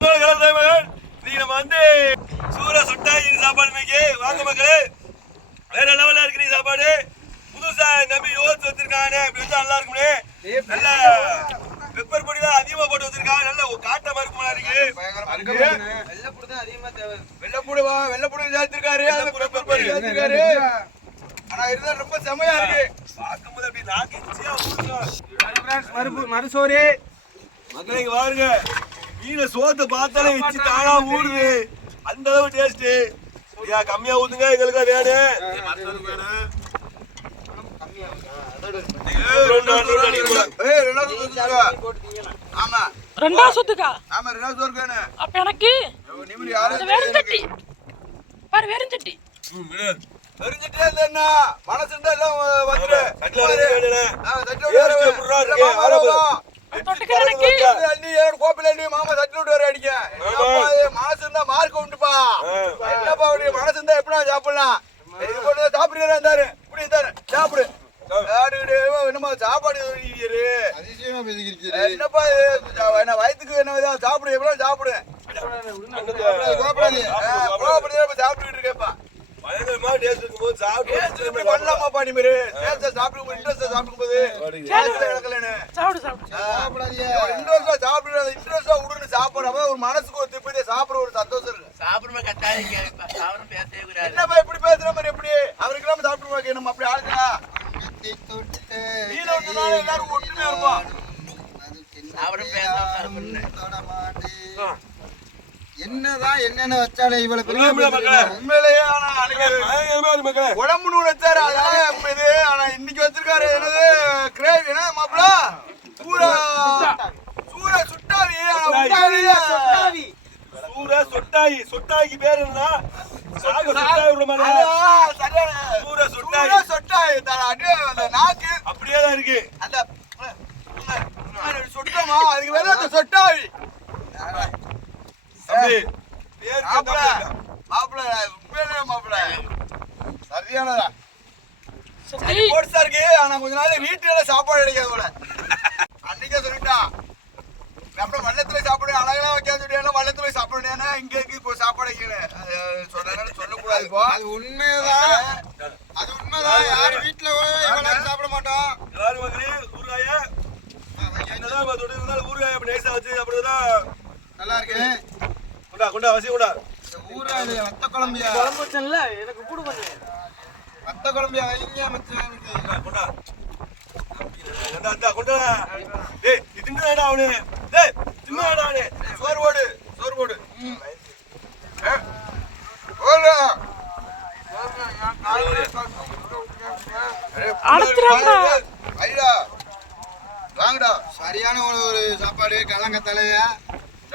நீங்க நம்ம வந்து சூர சொட்டாய் சாப்பாடு இன்னைக்கு வாங்க மக்களே. வேற லெவல்ல இருக்கு நீ சாப்பாடு. புதுசா நம்பி யோசிச்சு வச்சிருக்கானே, அப்படி வச்சா நல்லா இருக்குமே. நல்ல பெப்பர் பொடி தான் அதிகமா போட்டு வச்சிருக்காங்க. நல்ல காட்ட மாதிரி போல இருக்கு. வெள்ளப்பூடு தான் அதிகமா தேவை. வெள்ளப்பூடு சேர்த்திருக்காரு. பெப்பர் பொடி சேர்த்திருக்காரு. ஆனா இதுதான் ரொம்ப செமையா இருக்கு. பாக்கும்போது அப்படி நாக்கு ருசியா ஊறுது. மறுசோறு மக்களே இங்க பாருங்க. மீன சோத்தை பார்த்தாலே வச்சு தானா ஊடுது. அந்த அளவு டேஸ்ட். ஐயா கம்மியா ஊத்துங்க, எங்களுக்கு வேணும். ரெண்டாவது சொத்துக்கா? அப்ப எனக்கு வெறும் சட்டி பாரு, வெறும் சட்டி. சாப்பாடு என்னப்பா வயிற்றுக்கு என்ன சாப்பிடு, எவ்வளவு சாப்பிடு சாப்பிட்டுக்கிட்டு இருக்கேப்பா. பயங்கரமா டேஸ்ட் இருக்கும்போது சாப்பிட்டு பண்ணலாமாப்பா நீ மாதிரி சாப்பிடும் இன்ட்ரெஸ்ட் சாப்பிடும்போது இன்ட்ரெஸ்டா உடனே சாப்பிடுறப்ப ஒரு மனசுக்கு ஒரு திருப்பதி சாப்பிட ஒரு சந்தோஷம் இருக்கு. சாப்பிடுமா கட்டாயம் என்னப்பா இப்படி பேசுற மாதிரி எப்படி அவருக்கு எல்லாம் சாப்பிடுவாங்க நம்ம அப்படி ஆளுங்களா எல்லாரும் ஒற்றுமையா இருப்போம். என்னதான் என்னென்ன வச்சாலே இவ்வளவு உண்மையிலேயே உடம்புன்னு வச்சாரு. அதனால இது ஆனா இன்னைக்கு வச்சிருக்காரு என்னது கிரேவி என்ன மாப்பிள சூரா சுட்டாவி. சூரா சொட்டாயி. சொட்டாய்க்கு பேர் என்ன? நாக்கு அப்படியே தான் இருக்கு. அந்த சொட்டமா அதுக்கு வேற சொட்டாவி. மாப்பிள சரியானதா போட்டு இருக்கு. ஆனா கொஞ்ச நாள் வீட்டுல சாப்பாடு கிடைக்காது போல. அன்னைக்கே சொல்லிட்டான் அப்புறம் வள்ளத்துல சாப்பிடு அழகெல்லாம் வைக்காது சொல்லியா, வள்ளத்துல சாப்பிடுனா இங்க இருக்கு இப்போ சாப்பாடு சொல்லக்கூடாது. இப்போ அது உண்மைதான், அது உண்மைதான். யாரும் வீட்டுல சாப்பிட மாட்டோம். யாரு மக்களே ஊறுகாயா என்னதான் ஊறுகாய் அப்படி நைஸா வச்சு அப்படிதான் நல்லா இருக்கு. கொண்டா கொண்டா வசி கொண்டா. ஊறுகாய் வத்த குழம்பியா குழம்பு வச்சல எனக்கு கூடு பண்ணு. வத்த குழம்பியா வைங்க மச்சான். கொண்டா கொண்டா கொண்டா. டேய் இதுங்கடா அவனே. டேய் தின்னடா அவனே. சோறு போடு சோறு போடு. ஓடா அடத்துறடா. ஐடா வாங்கடா. சரியான ஒரு சாப்பாடு கலங்க தலையா.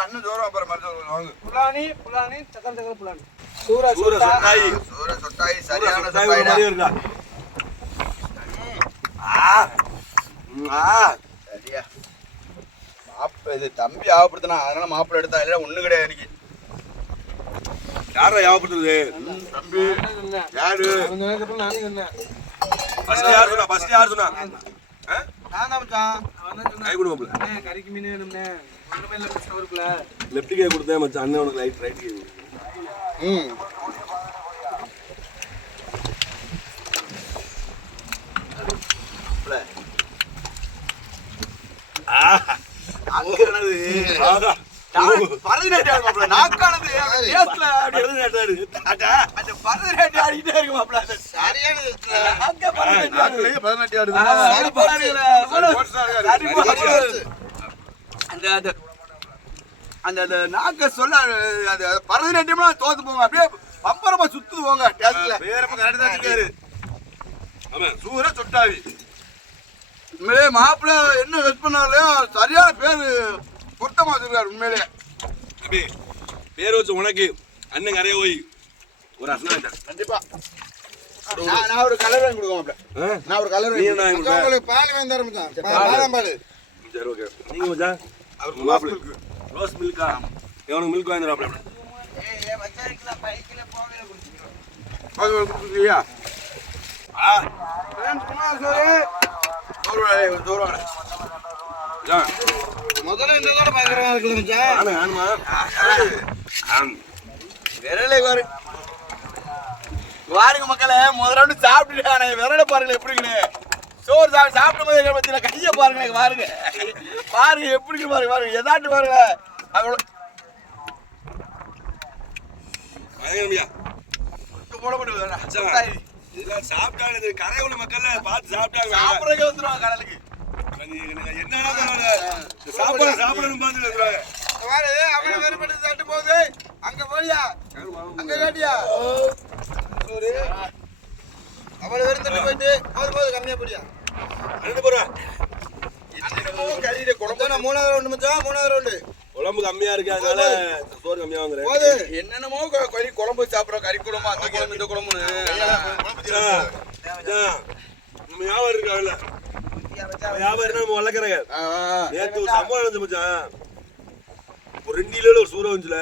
அண்ணன் ஜோரம் அப்புறம் மறுபடியும் வாங்க. புலானி சக்கர புலானி. சூரா சொட்டாயி. சூரா சொட்டாயி சரியான சொட்டாயிடா இருக்கா. சரியா மாப்பிள்ள இது தம்பி ஆவப்படுத்தினா அதனால மாப்பிள்ள எடுத்தா இல்ல ஒண்ணு கிடையாது. இன்னைக்கு யாரா ஆவப்படுத்துறது? தம்பி யாரு? ஃபர்ஸ்ட் யார் சொன்னா? நான் தான் மச்சான். கை கொடு மாப்பிள்ள. கறிக்கு மீன் வேணும்னே. ஒண்ணுமே இல்ல ஸ்டோருக்குள்ள. லெஃப்ட் கை கொடுத்தேன் மச்சான். அண்ணன் உனக்கு ரைட் கை கொடு. அந்த நாக்க சொல்ல பரதநாட்டியம் தோத்து போங்க. அப்படியே பம்பரமா சுத்துது போங்க. சூர சொட்டாவி. உண்மையிலே மாப்பிள்ள என்ன வெஸ்ட் பண்ணாலையும் சரியான பேரு பொருத்தமா வச்சிருக்காரு. உண்மையிலே பேர் வச்சு உனக்கு அண்ணன் கரைய போய் ஒரு அசனா கண்டிப்பா நான் ஒரு கலர் வாங்கி கொடுக்க. நான் ஒரு கலர் பால் வாங்கி தரேன். பால் சரி ஓகே. நீங்க மச்சான் அவருக்கு மாப்பிள்ள ரோஸ் மில்கா எவனுக்கு மில்க் வாங்கி தரேன். கொடுத்துருக்கியா? முதல்ல என்னதோட பயங்கரமா இருக்குல்ல மச்சான். விரலை பாரு பாருங்க மக்களே, முதல்ல வந்து சாப்பிட்டுட்டு விரலை பாருங்க எப்படிங்கன்னு. சோறு சாப்பிடும் போது பத்தின கையை பாருங்க பாருங்க பாருங்க எப்படி பாருங்க பாருங்க எதாட்டு பாருங்க அவ்வளோ சாப்பிட்டாங்க கரையுள்ள மக்கள் பார்த்து சாப்பிட்டாங்க. சாப்பிட்றதுக்கு வந்துருவாங்க கடலுக்கு. என்ன சாப்பாடு சாப்பிடணும் பார்த்து அவனை வெறுப்பட்டு சாப்பிட்டு போகுது. அங்க போலியா அங்க கேட்டியா அவளை வெறுத்துட்டு போயிட்டு போது கம்மியா போடியா போறேன். மூணாவது ரவுண்டு மச்சான். மூணாவது ரவுண்டு குழம்பு கம்மியா இருக்கு, அதனால சோறு கம்மியா வாங்குறேன். போது என்னென்னமோ கறி குழம்பு சாப்பிட்றோம். கறி குழம்பு அந்த குழம்பு இந்த குழம்புன்னு நம்ம ஞாபகம் இருக்காங்கல்ல, ஞாபகம் நம்ம வளர்க்குறேங்க. நேற்று ஒரு சம்பவம் நடந்து மச்சான். ஒரு 2 கிலோல ஒரு சூறை வந்துச்சுல,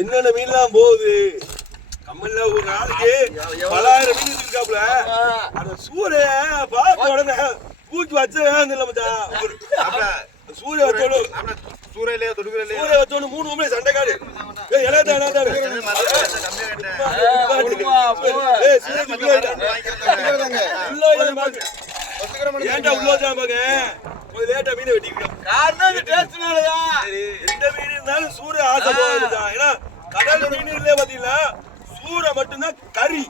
என்னென்ன மீன்லாம் போகுது கம்மல்ல. ஒரு நாளைக்கு 1000 மீன் வச்சிருக்காப்புல. அந்த சூறைய பார்த்த உடனே தூக்கி வச்சேன் மச்சான். சூரிய வச்சோடு சூறையிலே தொடுக்கிறே சூரிய வச்சோடு 3 உண்மையை சண்டை காடு. ஏன்டா உள்ள வச்சா பாக்க கொஞ்சம் லேட்டா மீனை வெட்டிக்கிறோம். எந்த மீன் இருந்தாலும் சூரிய ஆசை போகுதுதான். ஏன்னா கடல் மீன் இல்லையே பாத்தீங்களா, சூரை மட்டும்தான் கறி.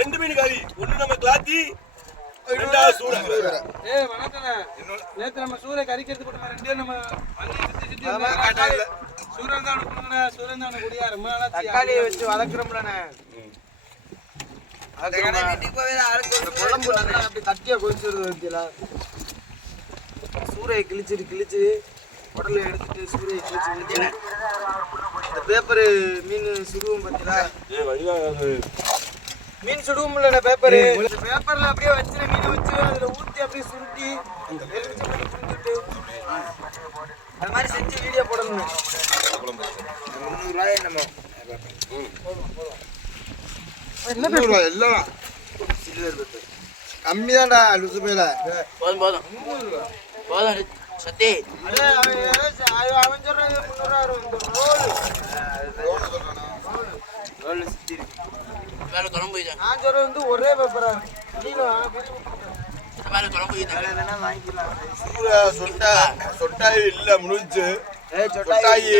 2 மீன் கறி, ஒண்ணு நம்ம கிளாத்தி, 2வது சூரை. நேத்து நம்ம சூரிய கறிக்கிறது போட்டு 2 நம்ம சூரியன் தான் கொடுங்க. சூரியன் தான் குடியா ரொம்ப நாளா தக்காளியை வச்சு வதக்குறோம்லண்ணே. குழம்பு அப்படி தட்டியா கொதிச்சிருது வச்சுல. சூறையை கிழிச்சு உடலை எடுத்துட்டு சூறையை கிழிச்சு இந்த பேப்பரு மீன் சுடுவோம் பார்த்தீங்களா, மீன் சுடுவோம்ல பேப்பரு. பேப்பர்ல அப்படியே வச்சு மீன் வச்சு அதுல ஊத்தி அப்படியே சுருட்டி புரிஞ்சுட்டு அந்த மாதிரி செஞ்சு வீடியோ போடணும். 300 ரூபாய் என்னமோ எல்லாம் கம்மிதான்டா லுசு பேல. போதும் சத்தி. அவன் சொல்றது 300 குழம்பு நான் சொல்றது வந்து ஒரே பேப்பரா சொட்டாயி இல்ல முடிஞ்சு. சொட்டாயி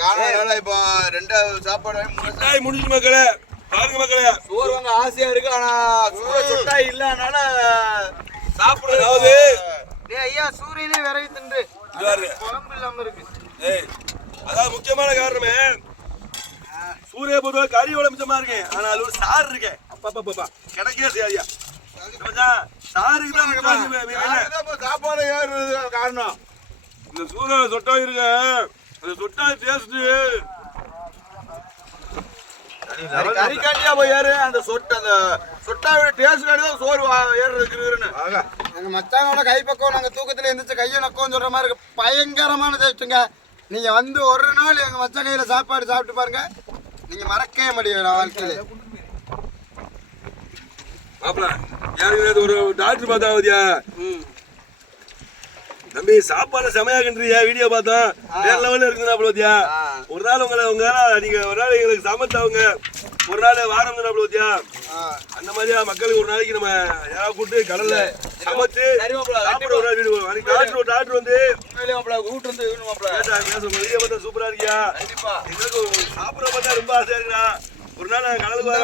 காணாத இப்ப 2வது சாப்பாடு சொட்டாய் முடிஞ்சு மக்களே. பாருங்க மக்களே, சோறு வாங்க ஆசையா இருக்கு, ஆனா சொட்டாய் இல்லனால சாப்பிடுறது. ஐயா சூரியலே விறகு தின்று குழம்பு இல்லாம இருக்கு. அதாவது முக்கியமான காரணமே சூரிய பொதுவாக கறியோட மிச்சமா இருக்கு, ஆனா அது ஒரு சாறு இருக்கு. அப்பா கிடைக்கவே செய்யாதியா சாருக்கு தான் சாப்பாடு ஏறுறது காரணம். இந்த சூரிய சொட்டாய் இருக்கு, அந்த சொட்டாய் டேஸ்ட் கறி காட்டியா போய் ஏறு. அந்த சொட்டாயோட டேஸ்ட் காட்டி தான் சோறு ஏறுறதுக்குன்னு. எங்க மச்சானோட கைப்பக்கம் நாங்க தூக்கத்துல எந்திரிச்சு கையை நக்கம் சொல்ற மாதிரி இருக்கு. பயங்கரமான டேஸ்ட்டுங்க. நீங்க வந்து ஒரு நாள் எங்க மச்சான் கையில சாப்பாடு சாப்பிட்டு பாருங்க, நீங்க மறக்கவே முடியாது வாழ்க்கையில. ஒரு டாக்டர் பார்த்தா தம்பி சாப்பாடு செமையாகின்றியா, வீடியோ பார்த்தோம் வேற லெவல்ல இருக்குதுன்னா ஒரு நாள் நீங்க ஒரு நாள் எங்களுக்கு சமைச்சவங்க ஒரு நாள் வாரம் அந்த மாதிரியா மக்களுக்கு ஒரு நாளைக்கு நம்ம யாராவது கூப்பிட்டு கடல்ல சமைச்சு சாப்பிட ஒரு நாள் வீடு. டாக்டர் வந்து வீடியோ பார்த்தா சூப்பரா இருக்கியா, எங்களுக்கு சாப்பிட பார்த்தா ரொம்ப ஆசையா இருக்குண்ணா. ஒரு நாள் கடல்ல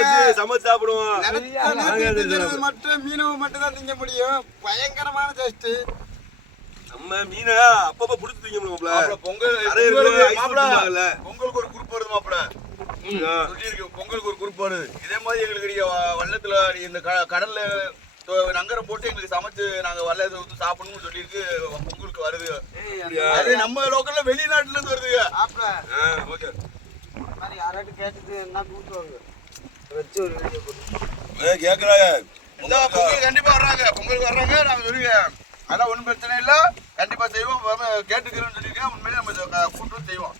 வச்சு சமைச்சு சாப்பிடுவோம். மட்டும் மீனவ மட்டும் தான் திங்க முடியும். பயங்கரமான டேஸ்ட். நம்ம மீனை அப்பப்ப புடிச்சு திங்க முடியும். பொங்கலுக்கு ஒரு குரூப் வருது மாப்பிள, பொங்கலுக்கு ஒரு குரூப் வருது. இதே மாதிரி எங்களுக்கு வள்ளத்துல இந்த கடல்ல நங்கரம் போட்டு எங்களுக்கு சமைச்சு நாங்க வள்ளத்தை ஊற்றி சாப்பிடணும்னு சொல்லியிருக்கு. பொங்கலுக்கு வருது. அது நம்ம லோக்கல்ல வெளிநாட்டுல இருந்து வருதுங்க. ஓகே யாராட்டு கேட்டுட்டு என்ன கூட்டுவாங்க வச்சு ஒரு வீடியோ போட்டு கேட்குறாங்க. பொங்கலுக்கு கண்டிப்பா வர்றாங்க, பொங்கலுக்கு வர்றாங்க. நாங்க சொல்லிருக்கேன் அதெல்லாம் ஒன்றும் பிரச்சனை இல்லை, கண்டிப்பா செய்வோம். கேட்டுக்கிறோம்னு சொல்லியிருக்கேன். உண்மையிலே நம்ம கூட்டு செய்வோம்.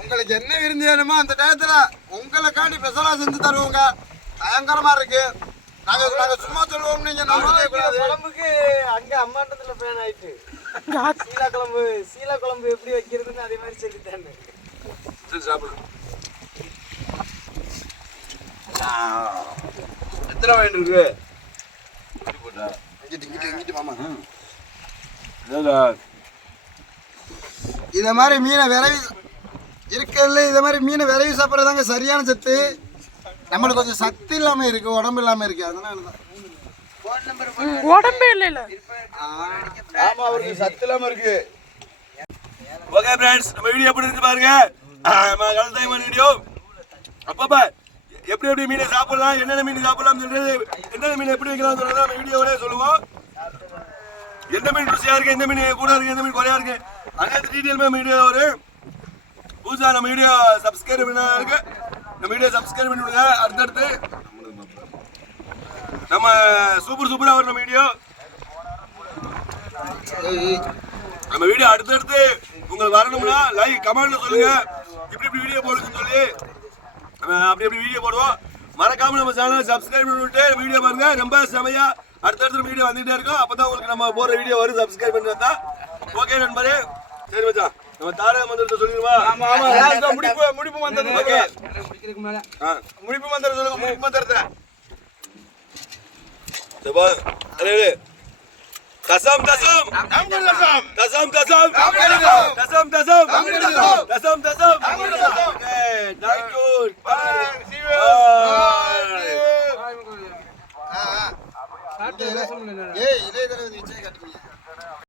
உங்களுக்கு என்ன விருந்து வேணுமோ அந்த டயத்துல உங்களை காண்டி ஸ்பெஷலா செஞ்சு தருவோங்க. பயங்கரமா இருக்கு. நாங்க சும்மா சொல்லுவோம், நீங்க நம்பவே கூடாது. குழம்புக்கு அங்க அம்மாட்டத்துல ஃபேன் ஆயிட்டு சீலா குழம்பு எப்படி வைக்கிறதுன்னு அதே மாதிரி செஞ்சுட்டாங்க. சரி சாப்பிடு. எத்தனை வாங்கிட்டு இருக்கு? இங்கிட்டு மாமா. இத மாதிரி மீனை விரவி இருக்கிறதுல இத மாதிரி மீனை விரவி சாப்பிட்றதாங்க சரியான சத்து. நம்மளுக்கு கொஞ்சம் சத்து இல்லாம இருக்கு, உடம்பு இல்லாம இருக்கு, அதனாலதான். உடம்பே இல்ல ஆமா, அவருக்கு சத்து இல்லாம இருக்கு. ஓகே ஃப்ரெண்ட்ஸ், நம்ம வீடியோ எப்படி இருந்து பாருங்க. நம்ம கலந்தாய்மான வீடியோ அப்பப்ப எப்படி எப்படி மீனை சாப்பிடலாம், என்னென்ன மீன் சாப்பிடலாம் சொல்றது, என்னென்ன மீன் எப்படி வைக்கலாம் சொல்றது நம்ம வீடியோவிலே சொல்லுவோம். எந்த மீன் ருசியா இருக்கு, எந்த மீன் கூட இருக்கு, எந்த மீன் குறையா இருக்கு, அனைத்து டீட்டெயிலுமே நம்ம வீடியோ வரும். புதுசா நம்ம வீடியோ சப்ஸ்கிரைப் பண்ண இருக்கு, நம்ம வீடியோ சப்ஸ்கிரைப் பண்ணி விடுங்க. அடுத்தடுத்து நம்ம சூப்பரா வரும் நம்ம வீடியோ. நம்ம வீடியோ அடுத்தடுத்து உங்களுக்கு வரணும்னா லைக் கமெண்ட்ல சொல்லுங்க, இப்படி இப்படி வீடியோ போடுங்கன்னு சொல்லி அப்படி அப்படி வீடியோ போடுவோம். மறக்காம நம்ம சேனலை சப்ஸ்கிரைப் பண்ணிவிட்டு வீடியோ பாருங்க. ரொம்ப செமையா அடுத்தடுத்து வீடியோ வந்துட்டே இருக்கும். அப்பதான் உங்களுக்கு நம்ம போற வீடியோ வரும். சப்ஸ்கிரைப் பண்ணி வந்தா ஓகே நண்பரே. சரி மச்சான், நம்ம தாரக மந்திரத்தை சொல்லிடுவா. ஆமா ஆமா, லாஸ்டா முடிப்பு மந்திரம். ஓகே, முடிக்கிறதுக்கு மேல முடிப்பு மந்திரம் சொல்லுங்க. முடிப்பு மந்திரத்தை தசம் தசம் தசம் தசம் தசம் தசம் தசம்